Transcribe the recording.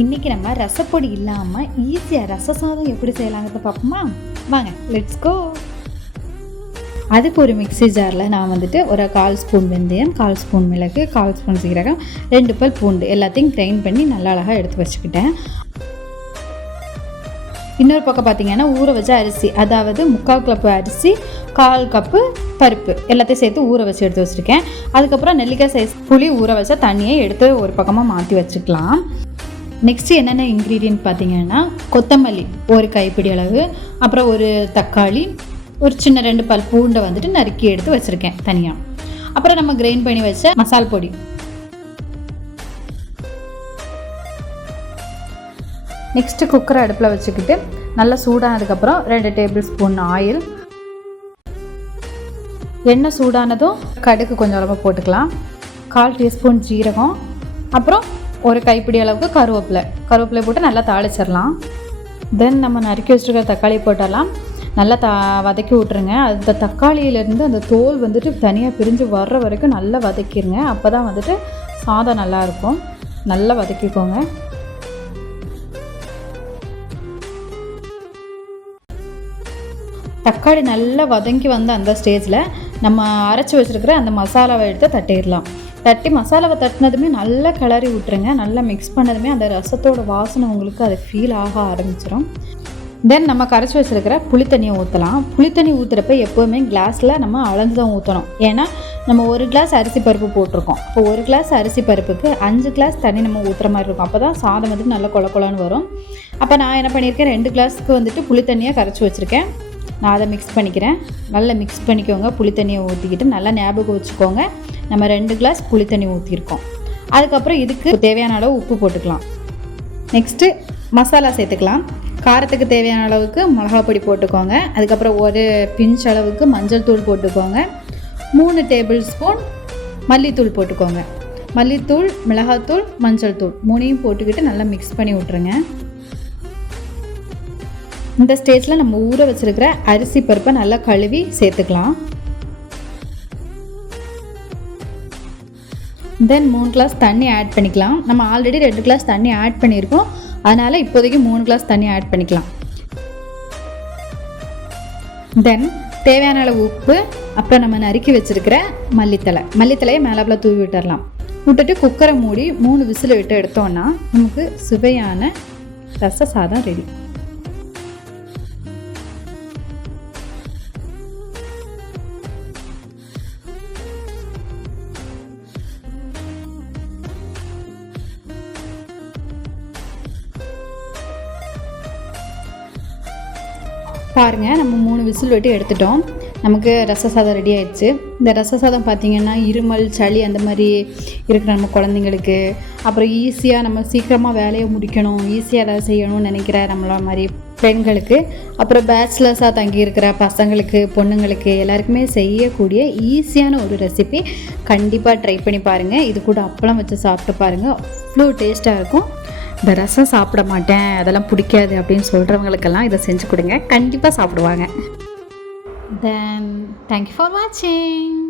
இன்றைக்கி நம்ம ரசப்பொடி இல்லாமல் ஈஸியாக ரச சாதம் எப்படி செய்யலாங்கிறத பார்ப்போமா? வாங்க, லெட்ஸ் கோ. அதுக்கு ஒரு மிக்ஸி ஜாரில் நான் வந்துட்டு ஒரு 1/4 ஸ்பூன் வெந்தயம், 1/4 ஸ்பூன் மிளகு, 1/4 ஸ்பூன் சீரகம், 2 பல் பூண்டு எல்லாத்தையும் கிரைண்ட் பண்ணி நல்லா அழகாக எடுத்து வச்சுக்கிட்டேன். இன்னொரு பக்கம் பார்த்திங்கன்னா ஊற வச்ச அரிசி, அதாவது 3/4 கப்பு அரிசி, 1/4 கப்பு பருப்பு எல்லாத்தையும் சேர்த்து ஊற வச்சு எடுத்து வச்சுருக்கேன். அதுக்கப்புறம் நெல்லிக்காய் சைஸ் புளி ஊற வச்ச தண்ணியை எடுத்து ஒரு பக்கமாக மாற்றி வச்சுக்கலாம். நெக்ஸ்ட்டு என்னென்ன இன்க்ரீடியன்ட் பார்த்திங்கன்னா கொத்தமல்லி ஒரு கைப்பிடி அளவு, அப்புறம் ஒரு தக்காளி, ஒரு சின்ன 2 பல் பூண்டை வந்துட்டு நறுக்கி எடுத்து வச்சுருக்கேன் தனியாக. அப்புறம் நம்ம கிரைண்ட் பண்ணி வச்ச மசால் பொடி. நெக்ஸ்ட்டு குக்கரை அடுப்பில் வச்சுக்கிட்டு நல்லா சூடானதுக்கப்புறம் 2 டேபிள் ஸ்பூன் ஆயில், எண்ணெய் சூடானதும் கடுகு கொஞ்சம் அளவு போட்டுக்கலாம், 1/4 டீஸ்பூன் ஜீரகம், அப்புறம் ஒரு கைப்பிடி அளவுக்கு கருவேப்பிலை போட்டு நல்லா தாளிச்சிடலாம். தென் நம்ம நறுக்கி வச்சுருக்க தக்காளி போட்டலாம், நல்லா வதக்கி விட்ருங்க. அந்த தக்காளியிலேருந்து அந்த தோல் வந்துட்டு தனியாக பிரிஞ்சு வர்ற வரைக்கும் நல்லா வதக்கிடுங்க. அப்போ தான் வந்துட்டு சாதம் நல்லாயிருக்கும். நல்லா வதக்கிக்கோங்க. தக்காளி நல்லா வதங்கி வந்த அந்த ஸ்டேஜில் நம்ம அரைச்சி வச்சுருக்கிற அந்த மசாலாவை எடுத்து தட்டிடலாம். தட்டி மசாலாவை தட்டினதுமே நல்லா கிளறி விட்டுருங்க. நல்லா மிக்ஸ் பண்ணதுமே அந்த ரசத்தோட வாசனை உங்களுக்கு அது ஃபீல் ஆக ஆரம்பிச்சிடும். தென் நம்ம கரைச்சி வச்சுருக்கிற புளித்தண்ணியை ஊற்றலாம். புளித்தண்ணி ஊற்றுறப்ப எப்போவுமே கிளாஸில் நம்ம அளந்து தான் ஊற்றணும். ஏன்னா நம்ம 1 கிளாஸ் அரிசி பருப்பு போட்டிருக்கோம். இப்போ 1 கிளாஸ் அரிசி பருப்புக்கு 5 கிளாஸ் தண்ணி நம்ம ஊற்றுற மாதிரி இருக்கும். அப்போ தான் சாதம் வந்துட்டு நல்லா கொலன்னு வரும். அப்போ நான் என்ன பண்ணியிருக்கேன், 2 கிளாஸுக்கு வந்துட்டு புளித்தண்ணியை கரைச்சி வச்சுருக்கேன். நான் அதை மிக்ஸ் பண்ணிக்கிறேன். நல்லா மிக்ஸ் பண்ணிக்கோங்க. புளித்தண்ணியை ஊற்றிக்கிட்டு நல்லா ஞாபகம் வச்சுக்கோங்க, நம்ம 2 கிளாஸ் புளித்தண்ணி ஊற்றிருக்கோம். அதுக்கப்புறம் இதுக்கு தேவையான அளவு உப்பு போட்டுக்கலாம். நெக்ஸ்ட்டு மசாலா சேர்த்துக்கலாம். காரத்துக்கு தேவையான அளவுக்கு மிளகாய் பொடி போட்டுக்கோங்க. அதுக்கப்புறம் ஒரு பிஞ்ச் அளவுக்கு மஞ்சள் தூள் போட்டுக்கோங்க. 3 டேபிள் ஸ்பூன் மல்லித்தூள் போட்டுக்கோங்க. மல்லித்தூள், மிளகாத்தூள், மஞ்சள் தூள் 3ஐயும் போட்டுக்கிட்டு நல்லா மிக்ஸ் பண்ணி விட்ருங்க. இந்த ஸ்டேஜில் நம்ம ஊற வச்சுருக்கிற அரிசி பருப்பை நல்லா கழுவி சேர்த்துக்கலாம். தென் 3 கிளாஸ் தண்ணி ஆட் பண்ணிக்கலாம். நம்ம ஆல்ரெடி 2 கிளாஸ் தண்ணி ஆட் பண்ணியிருக்கோம். அதனால் இப்போதைக்கு 3 கிளாஸ் தண்ணி ஆட் பண்ணிக்கலாம். தென் தேவையான அளவு உப்பு, அப்புறம் நம்ம நறுக்கி வச்சுருக்கிற மல்லித்தலையை மேலாப்பில் தூவி விட்டுடலாம். விட்டுட்டு குக்கரை மூடி 3 விசில் விட்டு எடுத்தோன்னா நமக்கு சுவையான ரச சாதம் ரெடி. பாருங்கள், நம்ம 3 விசில் விட்டு எடுத்துட்டோம். நமக்கு ரச சாதம் ரெடி ஆயிடுச்சு. இந்த ரச சாதம் பார்த்திங்கன்னா இருமல், சளி அந்த மாதிரி இருக்கிற நம்ம குழந்தைங்களுக்கு, அப்புறம் ஈஸியாக நம்ம சீக்கிரமாக வேலையை முடிக்கணும், ஈஸியாக ஏதாவது செய்யணும்னு நினைக்கிற நம்மள மாதிரி பெண்களுக்கு, அப்புறம் பேச்சுலர்ஸாக தங்கி இருக்கிற பசங்களுக்கு, பொண்ணுங்களுக்கு எல்லாருக்குமே செய்யக்கூடிய ஈஸியான ஒரு ரெசிபி. கண்டிப்பாக ட்ரை பண்ணி பாருங்கள். இது கூட அப்பளம் வச்சு சாப்பிட்டு பாருங்கள், அவ்வளோ டேஸ்ட்டாக இருக்கும். இந்த ரசம் சாப்பிட மாட்டேன், அதெல்லாம் பிடிக்காது அப்படின்னு சொல்கிறவங்களுக்கெல்லாம் இதை செஞ்சு கொடுங்க, கண்டிப்பாக சாப்பிடுவாங்க. தென் தேங்க்யூ ஃபார் வாட்சிங்.